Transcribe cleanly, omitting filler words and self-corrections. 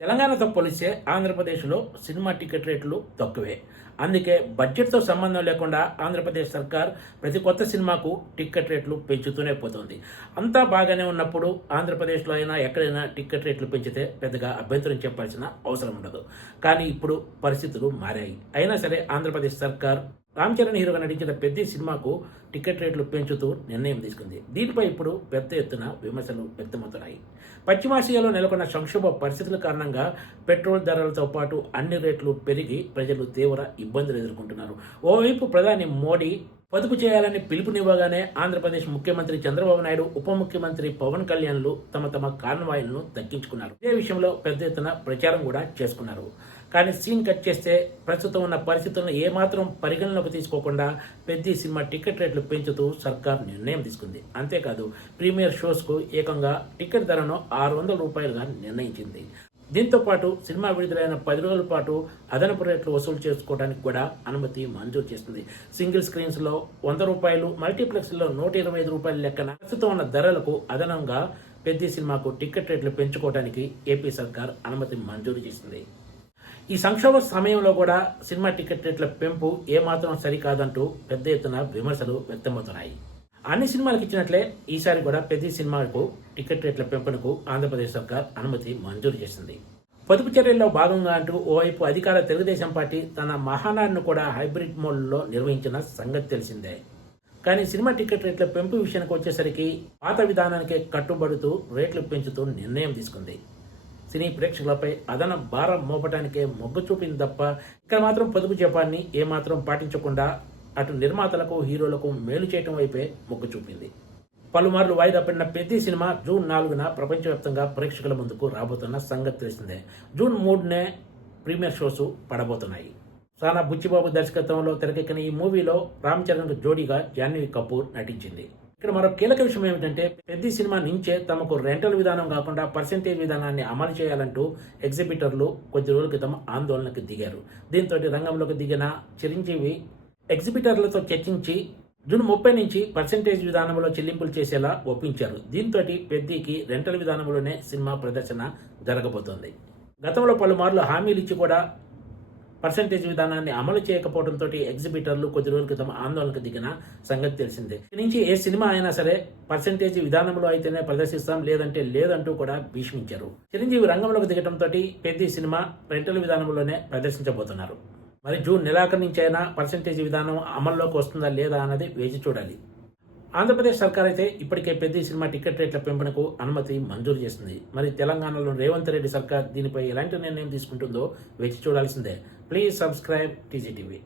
తెలంగాణతో పోలిస్తే ఆంధ్రప్రదేశ్లో సినిమా టికెట్ రేట్లు తక్కువే. అందుకే బడ్జెట్తో సంబంధం లేకుండా ఆంధ్రప్రదేశ్ సర్కార్ ప్రతి కొత్త సినిమాకు టికెట్ రేట్లు పెంచుతూనే పోతుంది. అంతా బాగానే ఉన్నప్పుడు ఆంధ్రప్రదేశ్లో అయినా ఎక్కడైనా టికెట్ రేట్లు పెంచితే పెద్దగా అభ్యంతరం చెప్పాల్సిన అవసరం ఉండదు. కానీ ఇప్పుడు పరిస్థితులు మారాయి. అయినా సరే ఆంధ్రప్రదేశ్ సర్కార్ రామ్ చరణ్ హీరోగా నటించిన పెద్ద సినిమాకు టికెట్ రేట్లు పెంచుతూ నిర్ణయం తీసుకుంది. దీనిపై ఇప్పుడు పెద్ద ఎత్తున విమర్శలు వ్యక్తమవుతున్నాయి. పశ్చిమాసియాలో నెలకొన్న సంక్షోభ పరిస్థితుల కారణంగా పెట్రోల్ ధరలతో పాటు అన్ని రేట్లు పెరిగి ప్రజలు తీవ్ర ఇబ్బందులు ఎదుర్కొంటున్నారు. ఓవైపు ప్రధాని మోడీ పొదుపు చేయాలని పిలుపునివ్వగానే ఆంధ్రప్రదేశ్ ముఖ్యమంత్రి చంద్రబాబు నాయుడు, ఉప ముఖ్యమంత్రి పవన్ కళ్యాణ్లు తమ కాన్వాయ్లను దక్కించుకున్నారు. ఇదే విషయంలో పెద్ద ఎత్తున ప్రచారం కూడా చేసుకున్నారు. కానీ సీన్ కట్ చేస్తే ప్రస్తుతం ఉన్న పరిస్థితులను ఏమాత్రం పరిగణలోకి తీసుకోకుండా పెద్ద సినిమా టికెట్ రేట్లు పెంచుతూ సర్కార్ నిర్ణయం తీసుకుంది. అంతేకాదు ప్రీమియర్ షోస్కు ఏకంగా టికెట్ ధరను ₹600గా నిర్ణయించింది. దీంతో పాటు సినిమా విడుదలైన 10 రోజుల పాటు అదనపు రేట్లు వసూలు చేసుకోవడానికి కూడా అనుమతి మంజూరు చేస్తుంది. సింగిల్ స్క్రీన్స్లో ₹100, మల్టీప్లెక్స్లో ₹125 లెక్కన ప్రస్తుతం ఉన్న ధరలకు అదనంగా పెద్ద సినిమాకు టికెట్ రేట్లు పెంచుకోవడానికి ఏపీ సర్కార్ అనుమతి మంజూరు చేసింది. ఈ సంక్షోభ సమయంలో కూడా సినిమా టికెట్ రేట్ల పెంపు ఏమాత్రం సరికాదంటూ పెద్ద ఎత్తున విమర్శలు వ్యక్తమవుతున్నాయి. అన్ని సినిమాలకు ఇచ్చినట్లే ఈసారి కూడా పెద్ద సినిమాకు టికెట్ రేట్ల పెంపునకు ఆంధ్రప్రదేశ్ సర్కార్ అనుమతి మంజూరు చేసింది. పొదుపు చర్యల్లో భాగంగా అంటూ ఓవైపు అధికార తెలుగుదేశం పార్టీ తన మహానాడును కూడా హైబ్రిడ్ మోడ్లో నిర్వహించిన సంగతి తెలిసిందే. కానీ సినిమా టికెట్ రేట్ల పెంపు విషయానికి వచ్చేసరికి పాత విధానానికే కట్టుబడుతూ రేట్లు పెంచుతూ నిర్ణయం తీసుకుంది. సినీ ప్రేక్షకులపై అదన భారం మోపటానికే మొగ్గు చూపింది తప్ప ఇక్కడ మాత్రం పొదుపు జపాన్ని ఏమాత్రం పాటించకుండా అటు నిర్మాతలకు, హీరోలకు మేలు చేయటం వైపే మొగ్గు చూపింది. పలుమార్లు వాయిదా పడిన పెద్ద సినిమా జూన్ 4న ప్రపంచవ్యాప్తంగా ప్రేక్షకుల ముందుకు రాబోతున్న సంగతి తెలిసిందే. జూన్ 3నే ప్రీమియర్ షోస్ పడబోతున్నాయి. సానా బుచ్చిబాబు దర్శకత్వంలో తెరకెక్కిన ఈ మూవీలో రామ్ చరణ్ జోడీగా జాహ్నవి కపూర్ నటించింది. ఇక్కడ మరో కీలక విషయం ఏమిటంటే పెద్ద సినిమా నుంచే తమకు రెంటల్ విధానం కాకుండా పర్సెంటేజ్ విధానాన్ని అమలు చేయాలంటూ ఎగ్జిబిటర్లు కొద్ది రోజుల క్రితం ఆందోళనకు దిగారు. దీంతో రంగంలోకి దిగిన చిరంజీవి ఎగ్జిబిటర్లతో చర్చించి జూన్ 30 నుంచి పర్సెంటేజ్ విధానంలో చెల్లింపులు చేసేలా ఒప్పించారు. దీంతో పెద్దికి రెంటల్ విధానంలోనే సినిమా ప్రదర్శన జరగబోతోంది. గతంలో పలుమార్లు హామీలు ఇచ్చి కూడా పర్సెంటేజ్ విధానాన్ని అమలు చేయకపోవడంతో ఎగ్జిబిటర్లు కొద్ది రోజుల క్రితం ఆందోళనకు దిగిన సంగతి తెలిసిందే. ఇక్కడి నుంచి ఏ సినిమా అయినా సరే పర్సెంటేజ్ విధానంలో అయితేనే ప్రదర్శిస్తాం, లేదంటే లేదంటూ కూడా భీష్మించారు. చిరంజీవి రంగంలోకి దిగడంతో పెద్ద సినిమా రెంటల్ విధానంలోనే ప్రదర్శించబోతున్నారు. మరి జూన్ నెలాఖరు నుంచి అయినా పర్సెంటేజ్ విధానం అమల్లోకి వస్తుందా లేదా అన్నది వేచి చూడాలి. ఆంధ్రప్రదేశ్ సర్కార్ అయితే ఇప్పటికే పెద్ద సినిమా టికెట్ రేట్ల పెంపునకు అనుమతి మంజూరు చేసింది. మరి తెలంగాణలో రేవంత్ రెడ్డి సర్కార్ దీనిపై ఎలాంటి నిర్ణయం తీసుకుంటుందో వేచి చూడాల్సిందే. Please subscribe TGTV.